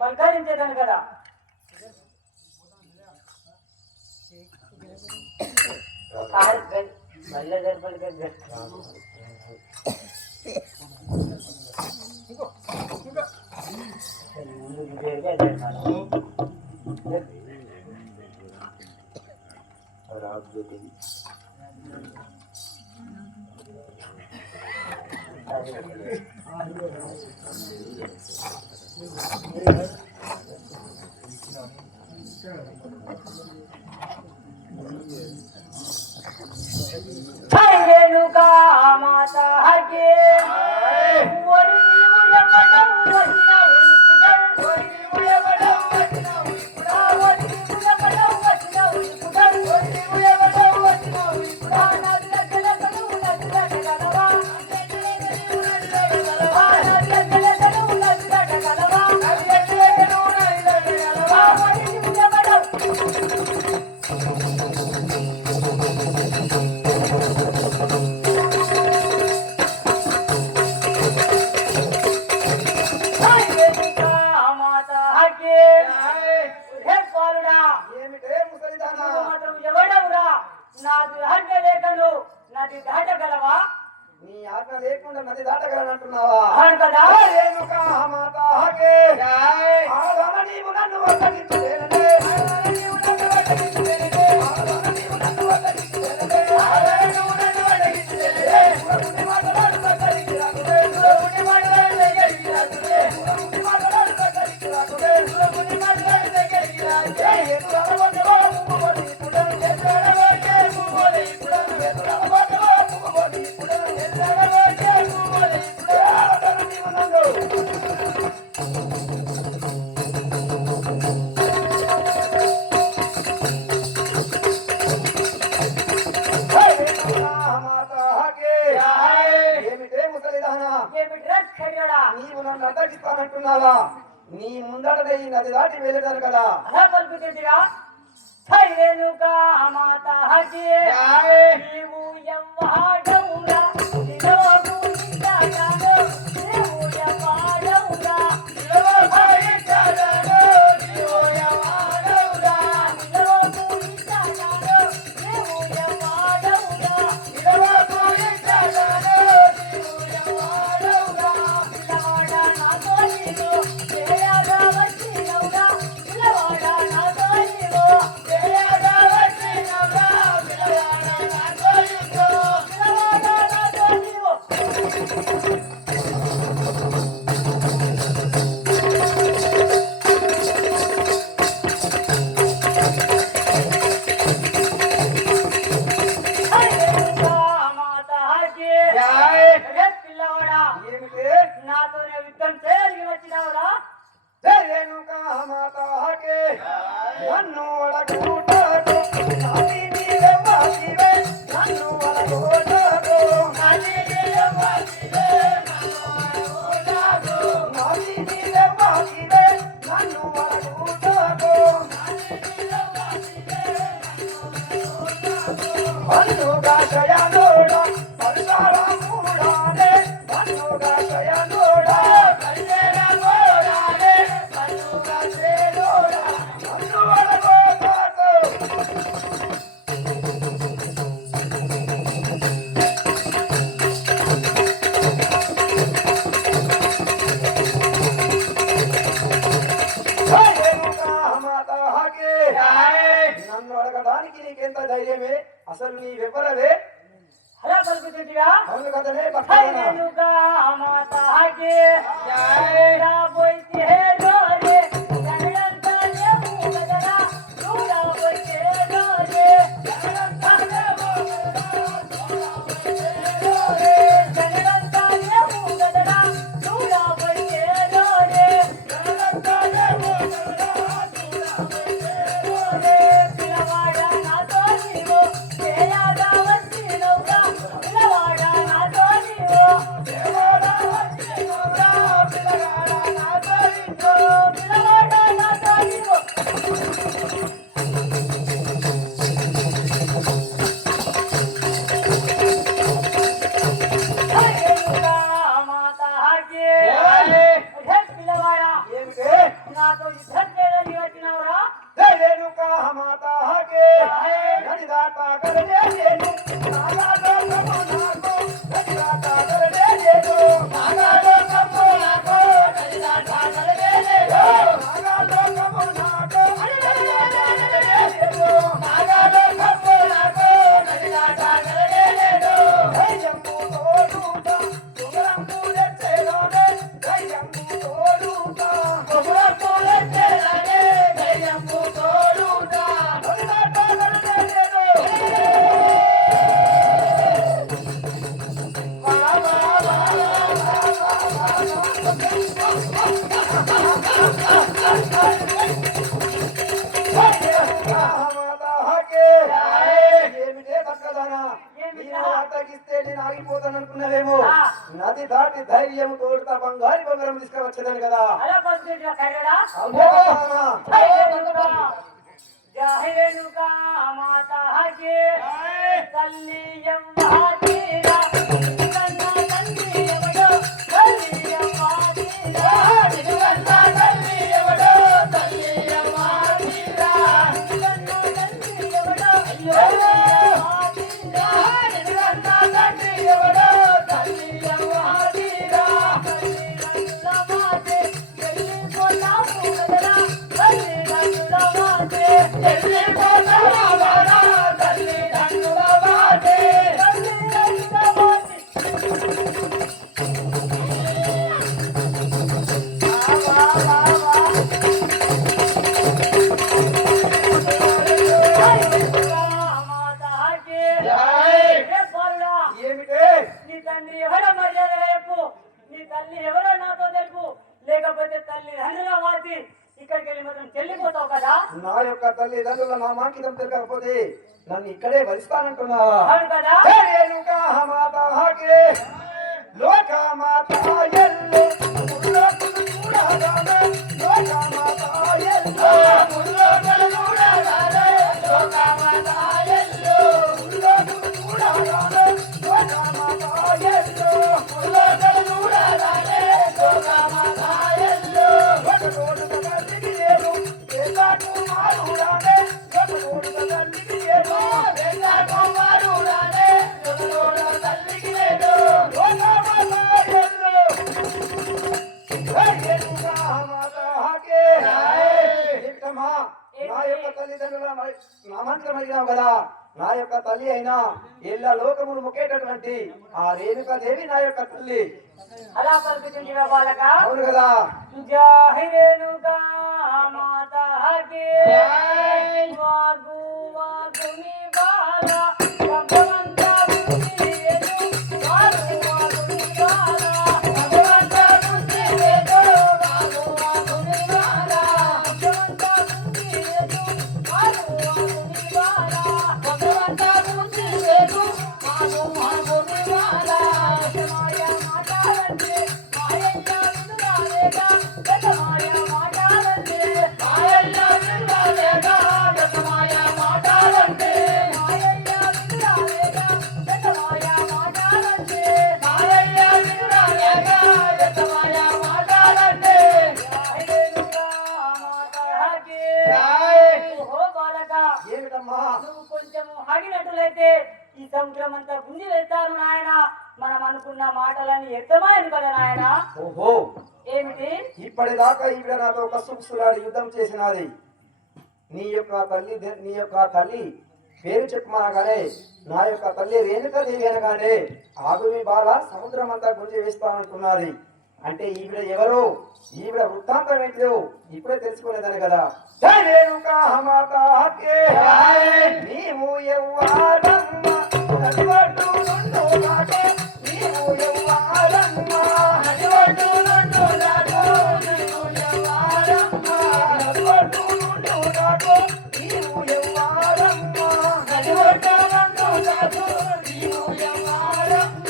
పలకరించేదాను కదా. మళ్ళీ జరపలి రేణుకా మాతా హగే నాది ఆజ్ఞ లేకను నది దాటగలవా? నీ ఆజ్ఞ లేకుండా నది దాటగలనంటున్నావా? కదా రేణుకా మాతా హగే ఆదరణ నీవు నన్ను వదలించులేననే ఆదరణ నీవు నన్ను వదలించులేననే ఆదరణ నీవు నన్ను వదలించులేననే ఆదరణ నీవు నన్ను వదలించులేననే పురుని మాటలాడు సకలికి రాకువే పురుని మాటలాడు సకలికి రాకువే పురుని మాటలాడు సకలికి రాకువే పురుని మాటలాడు సకలికి రాకువే ఎదురవ నీవు నన్ను అడ్డగిస్తానంటున్నావా? నీ ముందటనే ఈ నది దాటి వెళ్ళేదాను కదా. అలా పలుకుతుందిగా రేణుకా మాతా హగే నీవు ఎవ్వాడవురా నాతోనే యుద్ధం చేయడానికి వచ్చినావురా? రేణుకా మాతా హగే నన్ను అడగుటాకు నాది నీవెవ్వాసివే నన్ను అడగుటాకు నాది నీవెవ్వాసివే నాది నీవెవ్వాసివే నన్ను అడగుటాకు మన్నుగా శయనోడా పరశురాముడానే మన్నుగా శయనోడా నన్ను అడగడానికి నీకెంత ధైర్యమే? అసలు నీవెవరవే? అలా పలుకుతుందిగా అవును కదనే రేణుకా మాతా హగే రాబోయితే రోరే జగడంతా లేవు కదరా నువ్వు రాబోయితే రోరే జగడంతా లేవు జగడంతా లేవు కదరా నువ్వు రాబోయితే రోరే జగడంతా లేవు పిల్లవాడ నాతో నీవు తేయాగా వచ్చినవురా పిల్లవాడ నాతో నీవు పిల్లగా నది దాటి ధైర్యం తోడుతా బంగారు బంగారం తీసుకువచ్చేదాన్ని కదా అలా పలుకుతుంటే కర్రడా అమ్మో జై రేణుకా మాతా కే తల్లి యవ్వా తీరా నిగన్నా తల్లి ఎవడో తల్లి యవ్వా తీరా నిగన్నా తల్లి ఎవడో తల్లి యవ్వా తీరా నిగన్నా తల్లి ఎవడో అయ్యో తీరా నిగన్నా తల్లి ఎవడో తల్లి యవ్వా తీరా తల్లి రంగుల మాతే తల్లి పోతాము కదరా తల్లి రంగుల మాతే తల్లి పోతాము కదరా తల్లి రంగుల మాతే తల్లి రంగుల మాతే ఏమిటే నీ తండ్రి ఎవరో మర్యాదగా చెప్పు నీ తల్లి ఎవరో నాతో తెలుపు లేకపోతే తల్లి తండ్రిగా మార్చి ఇక్కడికి వెళ్ళి మాత్రం చెల్లిపోతావు కదా నా యొక్క తల్లిదండ్రుల నామాంకితం తెలియకపోతే నన్ను ఇక్కడే వరిస్తానంటున్నా అవును కదా రేణుకా మాతాకే లోక మాతా ఎల్లు ముల్లోకులు చూడగానే లోక మాతా ఎల్లు ముల్లోకులు చూడగానే లోక మాతా ఎల్లు ముల్లోకులు చూడగానే లోక మాతా ఎల్లు ముల్లోకులు చూడగానే లోక మాతా ఎల్లు ఒక రోడ్డు తల్లికి లేదు ఏదాకు మారుడానే ఒక రోడ్డు తల్లికి లేదు ఏదాకు మారుడానే ఒక రోడ్డు తల్లికి లేదు లోక మాతా ఎల్లు రేణుకా మాతాకే ఏమిటమ్మా నా యొక్క తల్లిదండ్రుల నామాంతరం అడిగినావు కదా నా యొక్క తల్లి అయినా ఎల్ల లోకములు ముక్కేటటువంటి ఆ రేణుకా దేవి నా యొక్క తల్లి అలా పలుకుతుంటివా బాలక అవును కదా జై రేణుకా మాతాకే వాగు వాగుని బాల భగవంత బుద్ధి లేదు వాగు వాగుని బాల భగవంత బుద్ధి లేదు వాగు వాగుని బాల భగవంత బుద్ధి లేదు వాగు వాగుని బాల భగవంత బుద్ధి లేదు వాగు వాగుని బాల మాయ మాటాలంటే మాయయ్య వినురాలేగా మాయ మాటాలంటే మాయయ్య వినురాలేగా మాయ మాటాలంటే మాయయ్య వినురాలేగా మాయ మాటాలంటే మాయయ్య వినురాలేగా మాయ మాటాలంటే జై రేణుకా మాతాకే ఓ బాలక ఏమిటమ్మా నువ్వు కొంచెం ఆగినట్లయితే ఈ సముద్రం అంతా గుంజి వేస్తాను నాయన మనం అనుకున్న మాటలని ఎత్తమాయను కదా నాయన ఓహో ఏమిటి ఇప్పటిదాకా ఈవిడ నాతో కసుకులాడి యుద్ధం చేసినది నీ యొక్క తల్లి పేరు చెప్పమనగానే నా యొక్క తల్లి రేణుకాదేవి అనగానే ఆగుమి బాల సముద్రం అంతా గుంజి వేస్తానంటున్నది అంటే ఈవిడ ఎవరు ఈవిడ వృత్తాంతం ఏంటిదో ఇప్పుడే తెలుసుకునేదాన్ని కదా జై రేణుకా మాతాకే నీవు ఎవ్వారమ్మ నడివడ్డు నుండు నాకే నీవు ఎవ్వారమ్మ నడివడ్డు నుండు నాకో నీవు ఎవ్వారమ్మ నడివడ్డు నుండు నాకో నీవు ఎవ్వారమ్మ నడివడ్డు నుండు నాకో నీవు ఎవ్వారమ్మ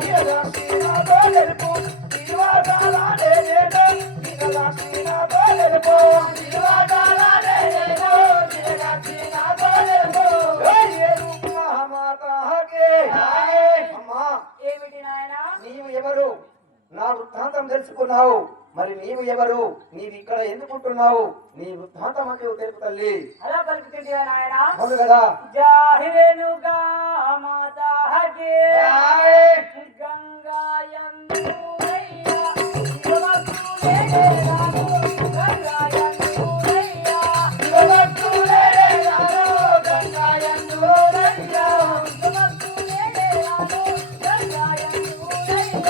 నీలక్షి నాతో తెలుపు నిలవాడాలే నేను నీలక్షి నాతో తెలుపు నిలవాడాలే నేను నీలక్షి నాతో తెలుపు జై రేణుకా మాతాకే అమ్మా ఏమిటి నాయన నీవు ఎవరు నా వృత్తాంతం తెలుసుకున్నావు మరి నీవు ఎవరు నీవు ఇక్కడ ఎందుకుంటున్నావు నీ వృత్తాంతం అంటే తెలుపు తల్లి అలా పలుకుతుంటివా నాయన అవును కదా జై రేణుకా మాతాకే గంగా యందునయ్య శివభక్తులే రాము గంగా యందునయ్య శివభక్తులే రాము గంగా యందునయ్య శివభక్తులే రాము గంగా యందునయ్య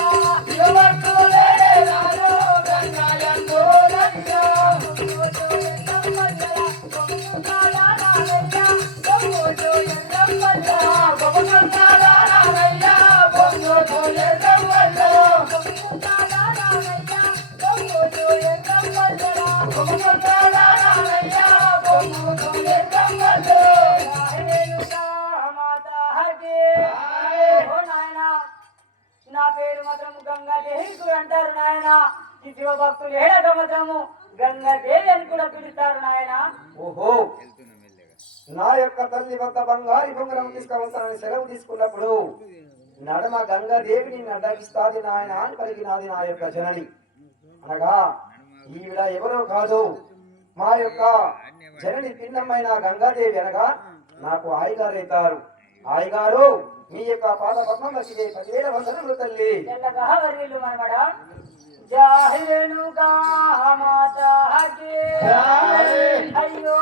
శివభక్తులే రాము గంగా యందునయ్య ఓజో ఎల్లమ్మల్ల గోవిందాల నారయ్య ఓజో ఎల్లమ్మల్ల గోవిందాల నారయ్య ఓజో ఎల్లమ్మల్ల మాత్రము గంగాదేవి కూడా అంటారు నాయన. ఈ శివభక్తులు ఏడక మాత్రము గంగాదేవి అని కూడా పిలుస్తారు నాయన. ఓహో, నా యొక్క తల్లి వద్ద బంగారు బొంగరం తీసుకువస్తానని సెలవు తీసుకున్నప్పుడు నడమ గంగాదేవిని అడ్డగిస్తాది నాయన అని పలికినాది నా యొక్క జనని. అనగా ఈవిడ ఎవరో కాదు, మా యొక్క జనని పిన్నమ్మైన గంగాదేవి. అనగా నాకు ఆయగారైతారు. ఆయగారు మీ యొక్క పాద పద్మం వచ్చింది 10,000 వందనములు తల్లి. తెల్లగా వర్యులు మనమడ జాహిరేనుగా మాతాకి అయ్యో